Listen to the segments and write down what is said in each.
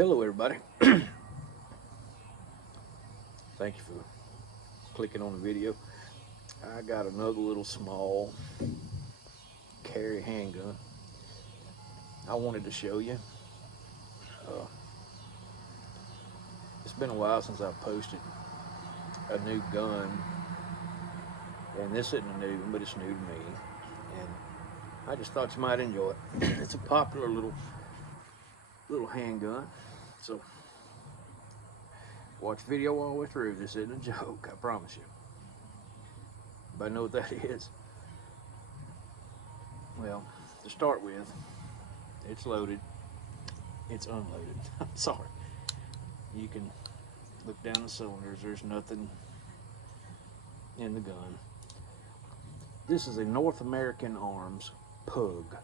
Hello everybody. Thank you for clicking on the video. I got another little small carry handgun I wanted to show you. It's been a while since I've posted a new gun, and this isn't a new one, but it's new to me, and I just thought you might enjoy it. It's a popular little handgun, so watch the video all the way through. This isn't a joke, I promise you. Everybody know what that is? Well, to start with, it's loaded, it's unloaded. I'm sorry. You can look down the cylinders, there's nothing in the gun. This is a North American Arms Pug.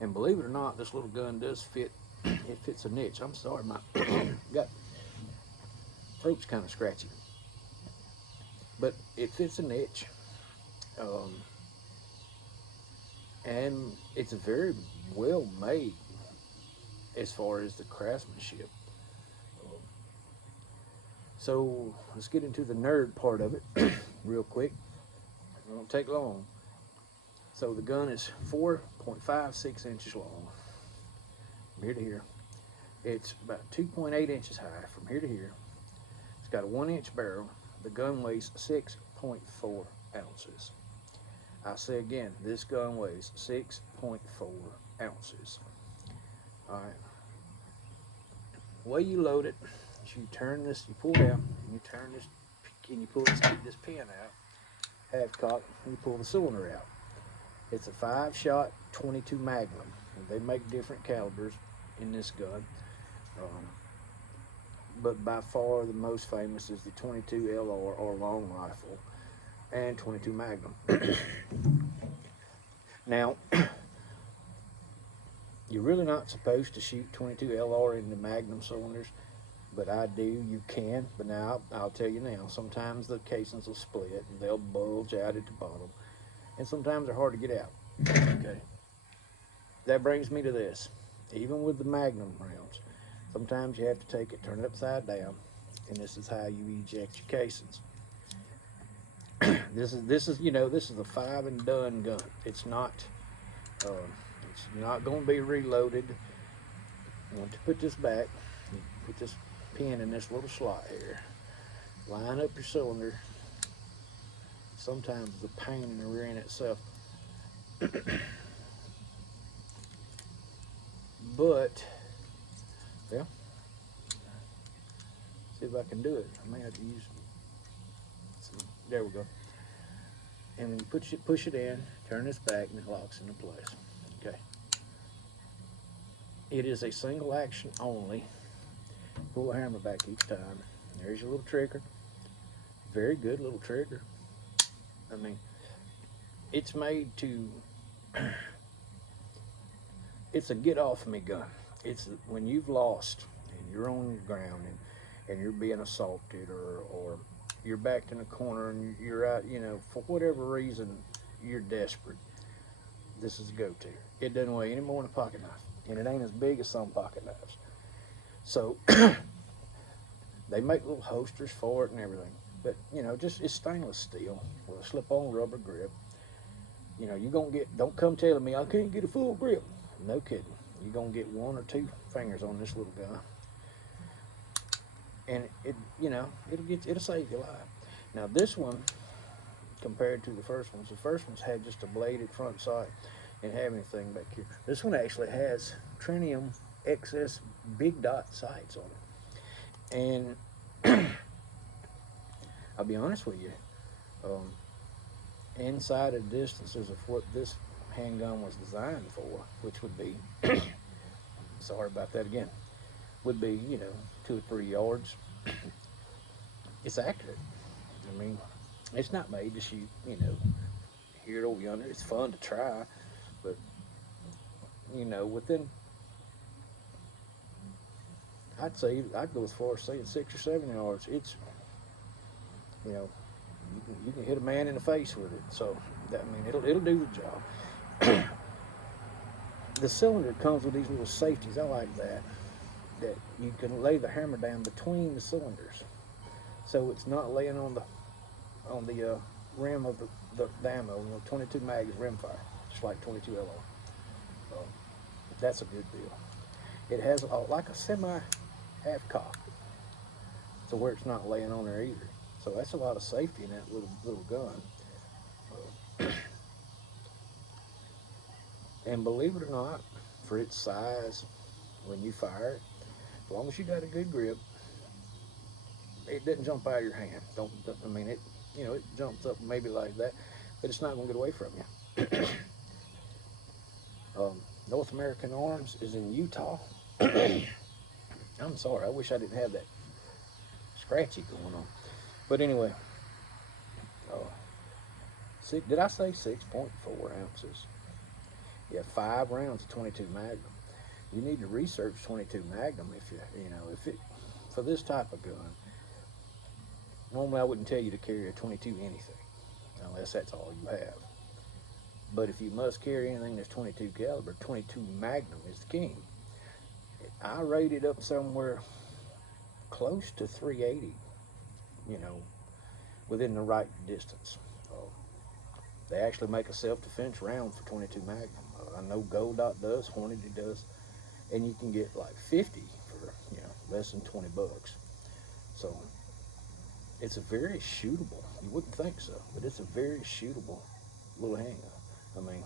And believe it or not, this little gun does fit. It fits a niche. I'm sorry, my throat's kind of scratchy, but it fits a niche, and it's very well made as far as the craftsmanship. So let's get into the nerd part of it real quick. It won't take long. So the gun is 4.56 inches long from here to here. It's about 2.8 inches high from here to here. It's got a 1-inch barrel. The gun weighs 6.4 ounces. I say again, this gun weighs 6.4 ounces. All right. The way you load it is you turn this, you pull down, and you turn this, and you pull this pin out, half cock, and you pull the cylinder out. It's a 5-shot 22 Magnum. They make different calibers in this gun, but by far the most famous is the 22 LR or long rifle and 22 Magnum. Now, you're really not supposed to shoot 22 LR in the Magnum cylinders, but I do. You can, but now I'll tell you now, sometimes the casings will split and they'll bulge out at the bottom, and sometimes they're hard to get out. Okay, that brings me to this. Even with the Magnum rounds, sometimes you have to take it, turn it upside down, and this is how you eject your casings. This is you know, this is a 5 and done gun. It's not going to be reloaded. You want to put this back, you put this pin in this little slot here, line up your cylinder. Sometimes it's a pain in the rear end itself. But, well, see if I can do it. I may have to use some, there we go. And when you push it in, turn this back, and it locks into place. Okay. It is a single action only. Pull the hammer back each time. There's your little trigger. Very good little trigger. I mean, it's made to, it's a get off me gun. It's when you've lost and you're on the ground and you're being assaulted, or you're backed in a corner and you're out, you know, for whatever reason you're desperate. This is a go-to. It doesn't weigh any more than a pocket knife, and it ain't as big as some pocket knives. So they make little holsters for it and everything. But, you know, just it's stainless steel with a slip-on rubber grip. You know, you're going to get, don't come telling me I can't get a full grip. No kidding. You're going to get 1 or 2 fingers on this little gun. And it, you know, it'll save your life. Now this one, compared to the first ones had just a bladed front sight and have anything back here. This one actually has Trinium XS big dot sights on it. And I'll be honest with you, inside of distances of what this handgun was designed for, which would be, sorry about that again, would be, you know, 2 or 3 yards, it's accurate. I mean, it's not made to shoot, you know, here or yonder. It's fun to try, but, you know, within, I'd say, I'd go as far as saying 6 or 7 yards. It's, you know, you can hit a man in the face with it. So, that, I mean, it'll do the job. the cylinder comes with these little safeties. I like that. That you can lay the hammer down between the cylinders, so it's not laying on the rim of the ammo. 22 mag is rimfire, just like 22 LR. That's a good deal. It has like a semi half cock, so where it's not laying on there either. So that's a lot of safety in that little gun. And believe it or not, for its size, when you fire it, as long as you got a good grip, it doesn't jump out of your hand. I mean, it jumps up maybe like that, but it's not going to get away from you. North American Arms is in Utah. I'm sorry, I wish I didn't have that scratchy going on. But anyway, did I say 6.4 ounces? Yeah, 5 rounds of 22 Magnum. You need to research 22 Magnum if it for this type of gun. Normally, I wouldn't tell you to carry a 22 anything, unless that's all you have. But if you must carry anything that's 22 caliber, 22 Magnum is the king. I rated up somewhere close to 380, within the right distance. They actually make a self-defense round for 22 Magnum. I know Gold Dot does, Hornady does, and you can get like 50 for less than 20 bucks. So it's a very shootable. You wouldn't think so, but it's a very shootable little handgun. I mean,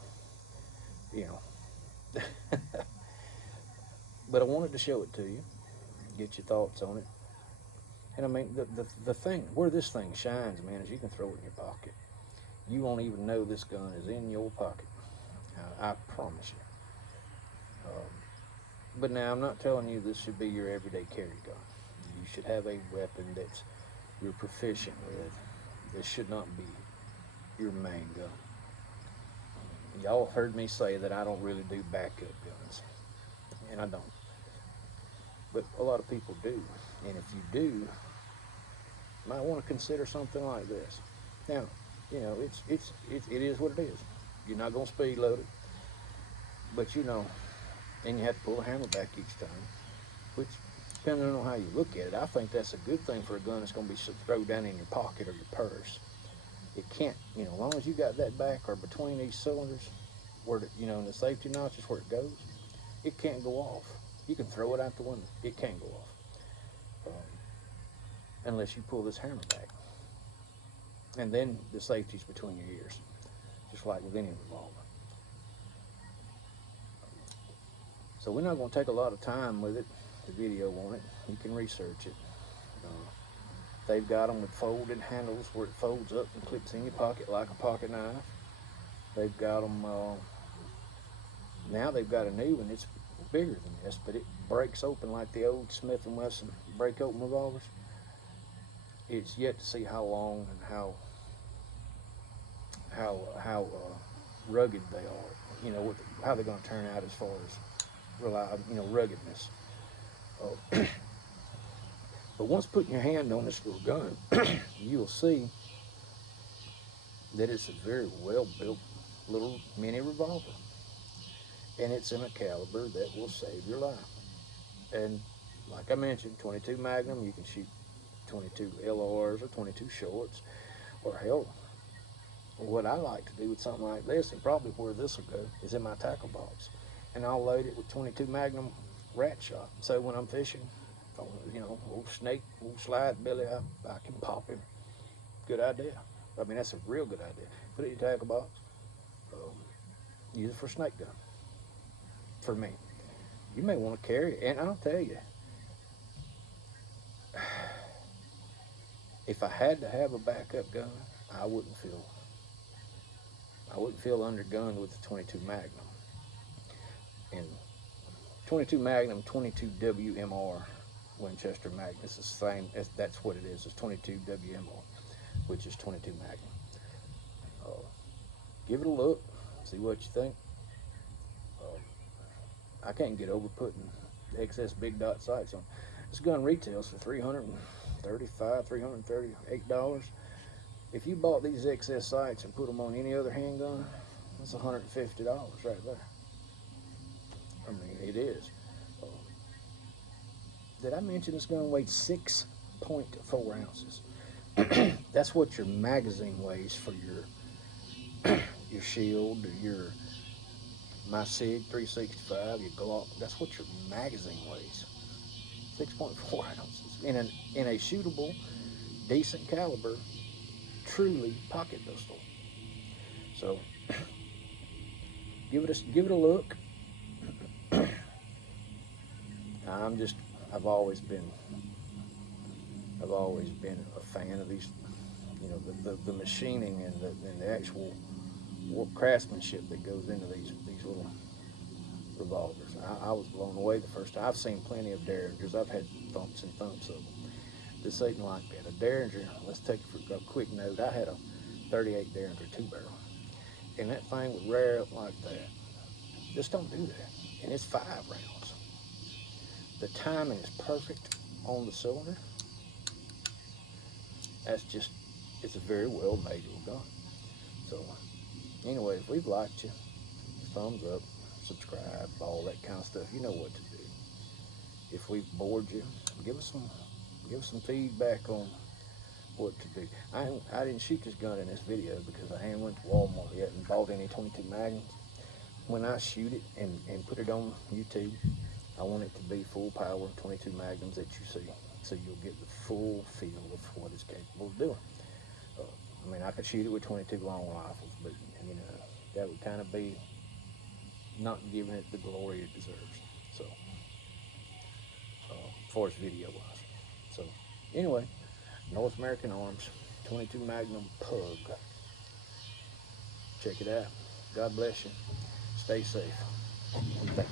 but I wanted to show it to you, get your thoughts on it. And I mean, the thing, where this thing shines, man, is you can throw it in your pocket. You won't even know this gun is in your pocket. I promise you. But now, I'm not telling you this should be your everyday carry gun. You should have a weapon that you're proficient with. This should not be your main gun. Y'all have heard me say that I don't really do backup guns, and I don't. But a lot of people do, and if you do, you might want to consider something like this. Now, it is what it is. You're not going to speed load it, but and you have to pull a hammer back each time, which, depending on how you look at it, I think that's a good thing for a gun that's going to be thrown down in your pocket or your purse. It can't, as long as you got that back or between these cylinders, where in the safety notches where it goes, it can't go off. You can throw it out the window, it can't go off, unless you pull this hammer back. And then the safety's between your ears, just like with any revolver. So we're not going to take a lot of time with it, the video on it. You can research it. They've got them with folded handles where it folds up and clips in your pocket like a pocket knife. They've got them, now they've got a new one. It's bigger than this, but it breaks open like the old Smith & Wesson break open revolvers. It's yet to see how long and how rugged they are. How they're going to turn out as far as ruggedness. But once putting your hand on this little gun, you'll see that it's a very well-built little mini revolver. And it's in a caliber that will save your life. And like I mentioned, 22 Magnum, you can shoot 22 LRs or 22 shorts, or hell, what I like to do with something like this, and probably where this will go, is in my tackle box. And I'll load it with 22 Magnum rat shot. So when I'm fishing, old snake, old slide belly, I can pop him. Good idea. I mean, that's a real good idea. Put it in your tackle box. Use it for snake gun. For me. You may want to carry it. And I'll tell you, if I had to have a backup gun, I wouldn't feel undergunned with the 22 Magnum. And 22 Magnum, 22 WMR Winchester Magnum. It's the same. That's what it is. It's 22 WMR, which is 22 Magnum. Give it a look. See what you think. I can't get over putting excess big dot sights on. This gun retails for $338. If you bought these excess sights and put them on any other handgun, that's $150 right there. It is. Did I mention this gun weighed 6.4 ounces? That's what your magazine weighs for your shield, your my SIG 365, your Glock. That's what your magazine weighs. 6.4 ounces in a shootable, decent caliber, truly pocket pistol. So give it a look. I've always been a fan of these, you know, the machining and the actual craftsmanship that goes into these little revolvers. I was blown away the first time. I've seen plenty of Derringers. I've had thumps and thumps of them. This ain't like that. A Derringer, let's take a quick note. I had a 38 Derringer 2-barrel, and that thing would rear up like that. Just don't do that. And it's 5 rounds. The timing is perfect on the cylinder. It's a very well made little gun. So anyway, if we've liked you, thumbs up, subscribe, all that kind of stuff. You know what to do. If we've bored you, give us some feedback on what to do. I didn't shoot this gun in this video because I hadn't went to Walmart yet and bought any 22 magnums. When I shoot it and put it on YouTube, I want it to be full power 22 magnums that you see, so you'll get the full feel of what it's capable of doing. I mean, I could shoot it with 22 long rifles, but you know, that would kind of be not giving it the glory it deserves. So, as far as video wise. So, anyway, North American Arms 22 Magnum Pug. Check it out. God bless you. Stay safe. Thank you.